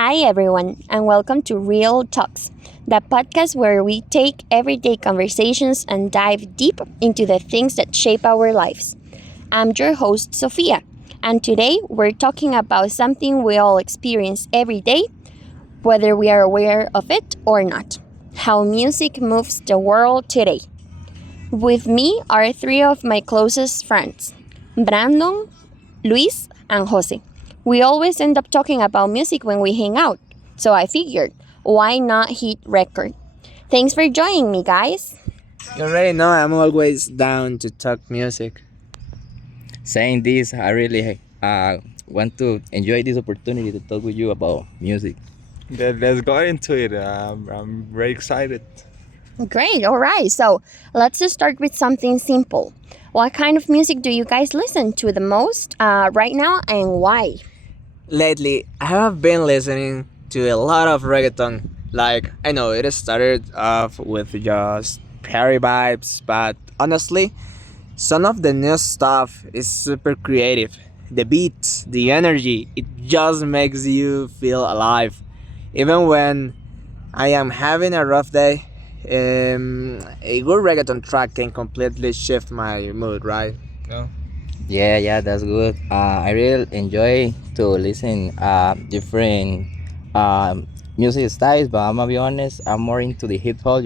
Hi, everyone, and welcome to Real Talks, the podcast where we take everyday conversations and dive deep into the things that shape our lives. I'm your host, Sophia, and today we're talking about something we all experience every day, whether we are aware of it or not: how music moves the world today. With me are three of my closest friends: Brandon, Luis, and Jose. We always end up talking about music when we hang out, so I figured, why not hit record? Thanks for joining me, guys. You already know I'm always down to talk music. Saying this, I really want to enjoy this opportunity to talk with you about music. Let's go into it. I'm very excited. Great, all right. So let's just start with something simple. What kind of music do you guys listen to the most right now, and why? Lately, I have been listening to a lot of reggaeton. Like, I know it started off with just party vibes, but honestly, some of the new stuff is super creative. The beats, the energy, it just makes you feel alive. Even when I am having a rough day, a good reggaeton track can completely shift my mood, right? No? Yeah, that's good. I really enjoy to listen different music styles, but I'm gonna be honest, I'm more into the hip hop.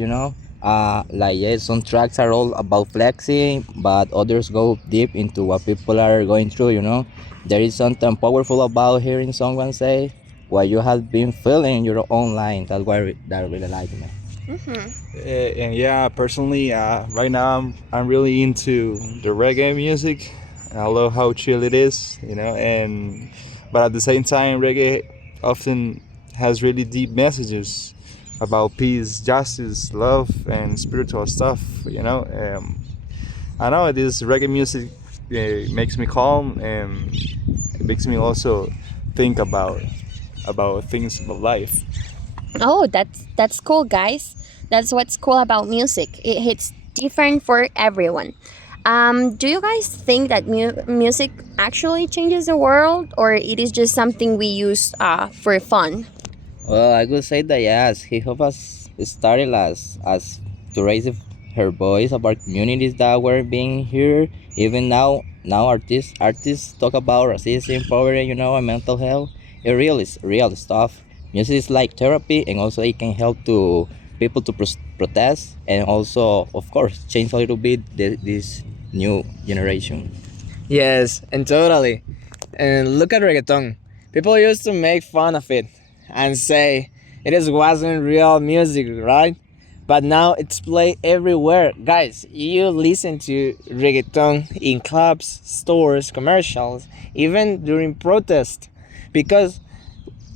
Like yeah, some tracks are all about flexing, but others go deep into what people are going through. There is something powerful about hearing someone say what you have been feeling in your own line. That's why that I really like me. And yeah, personally, right now I'm really into the reggae music. I love how chill it is, and but at the same time, reggae often has really deep messages about peace, justice, love, and spiritual stuff. I know this reggae music makes me calm and it makes me also think about things about life. Oh, that's cool, guys. That's what's cool about music. It hits different for everyone. Do you guys think that music actually changes the world, or it is just something we use for fun? Well, I could say that yes, hip hop has started as to raise her voice about communities that were being here. Even now artists talk about racism, poverty, and mental health. It really is real stuff. Music is like therapy, and also it can help to people to protest, and also, of course, change a little bit this new generation. Yes, and totally. And look at reggaeton. People used to make fun of it and say it just wasn't real music, right? But now it's played everywhere. Guys, you listen to reggaeton in clubs, stores, commercials, even during protest. Because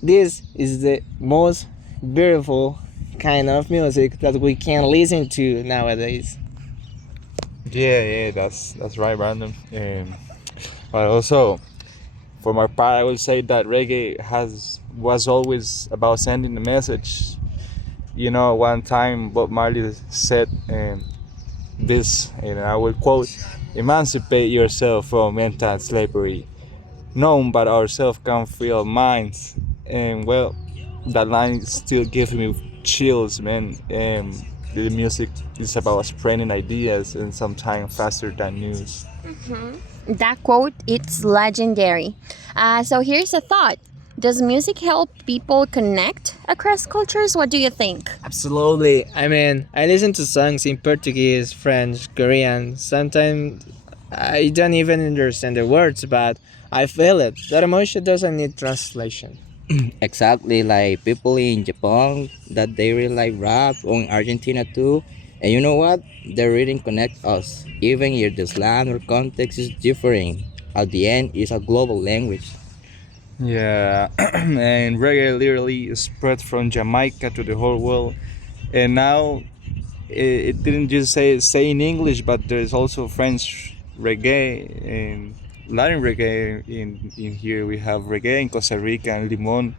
this is the most beautiful kind of music that we can listen to nowadays. Yeah, that's right, Brandon. But also, for my part, I will say that reggae has was always about sending a message. One time Bob Marley said this, and I will quote: "Emancipate yourself from mental slavery. None but ourselves can free our minds." And well, that line still gives me chills, man. The music is about spreading ideas and sometimes faster than news. That quote, it's legendary. So here's a thought. Does music help people connect across cultures? What do you think? Absolutely. I mean, I listen to songs in Portuguese, French, Korean. Sometimes I don't even understand the words, but I feel it. That emotion doesn't need translation. Exactly, like people in Japan that they really like rap, or in Argentina too. And you know what? They really connect us. Even if the slang or context is different, at the end, it's a global language. Yeah, and reggae literally spread from Jamaica to the whole world. And now it didn't just say in English, but there's also French reggae and Latin reggae in here. We have reggae in Costa Rica and Limon,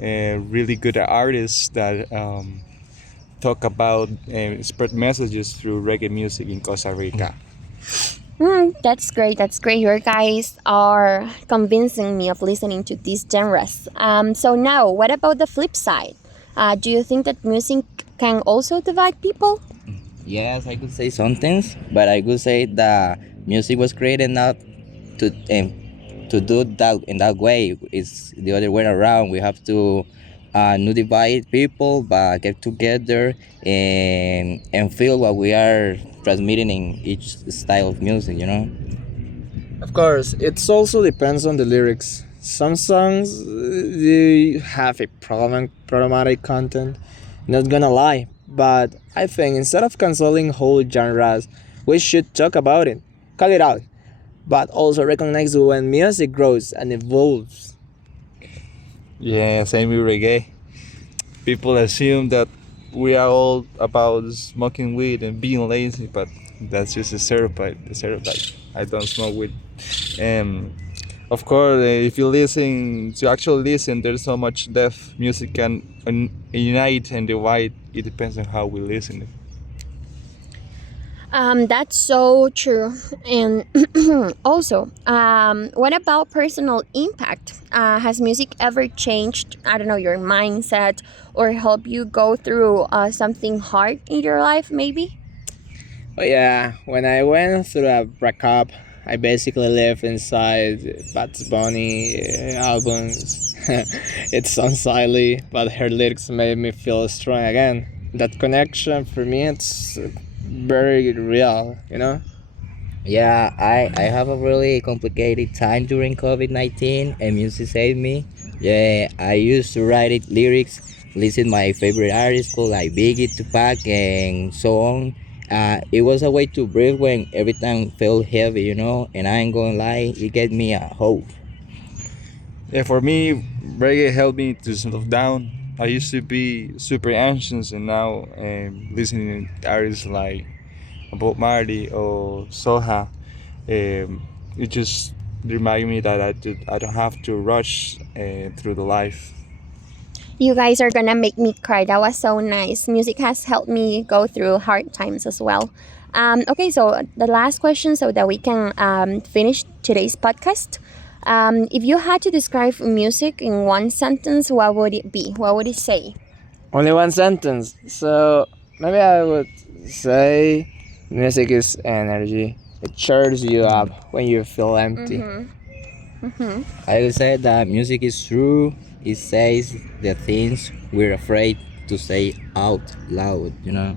really good artists that talk about and spread messages through reggae music in Costa Rica. That's great. That's great. Your guys are convincing me of listening to these genres. So now, what about the flip side? Do you think that music can also divide people? Yes, I could say some things, but I could say that music was created not to do that in that way. It's the other way around. We have to not divide people, but get together and feel what we are transmitting in each style of music. You know. Of course, it also depends on the lyrics. Some songs they have a problematic content, not gonna lie, but I think instead of canceling whole genres, we should talk about it, call it out, but also recognize when music grows and evolves. Yeah, same with reggae. People assume that we are all about smoking weed and being lazy, but that's just a stereotype. The stereotype. I don't smoke weed. Um, of course, if you listen to actually listen, there's so much depth. Music can unite and divide. It depends on how we listen. That's so true. And also, what about personal impact? Has music ever changed, I don't know, your mindset or help you go through something hard in your life, maybe? But yeah, when I went through a breakup, I basically lived inside Bad Bunny albums. It sounds silly, but her lyrics made me feel strong again. That connection for me, it's very real, you know? Yeah, I have a really complicated time during COVID-19 and music saved me. Yeah, I used to write it lyrics, listen my favorite artists called like Biggie, Tupac, and so on. It was a way to breathe when everything felt heavy, you know, and I ain't gonna lie, it gave me a hope. Yeah, for me, reggae helped me to slow down. I used to be super anxious, and now listening to artists like Bob Marley or Soha, it just remind me that I don't have to rush through the life. You guys are gonna make me cry. That was so nice. Music has helped me go through hard times as well. Okay, so the last question so that we can finish today's podcast. If you had to describe music in one sentence, what would it be? What would it say? Only one sentence. So maybe I would say music is energy. It cheers you up when you feel empty. I would say that music is true. It says the things we're afraid to say out loud, you know.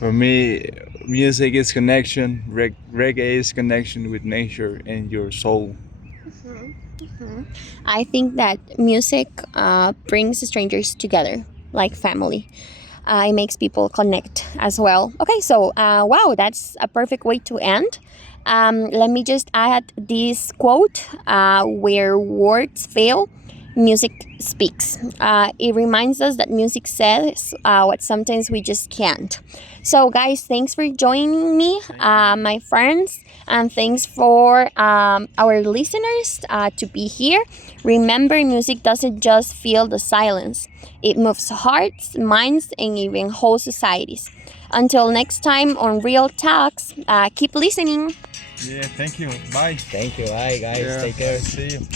For me, music is connection. Reggae is connection with nature and your soul. I think that music brings strangers together, like family. It makes people connect as well. Okay, so wow, that's a perfect way to end. Let me just add this quote where words fail, music speaks. It reminds us that music says what sometimes we just can't. So, guys, thanks for joining me, my friends, and thanks for our listeners to be here. Remember, music doesn't just fill the silence, it moves hearts, minds, and even whole societies. Until next time on Real Talks, keep listening. Yeah, thank you. Bye. Thank you. Bye, guys. Yeah, Take care. see you.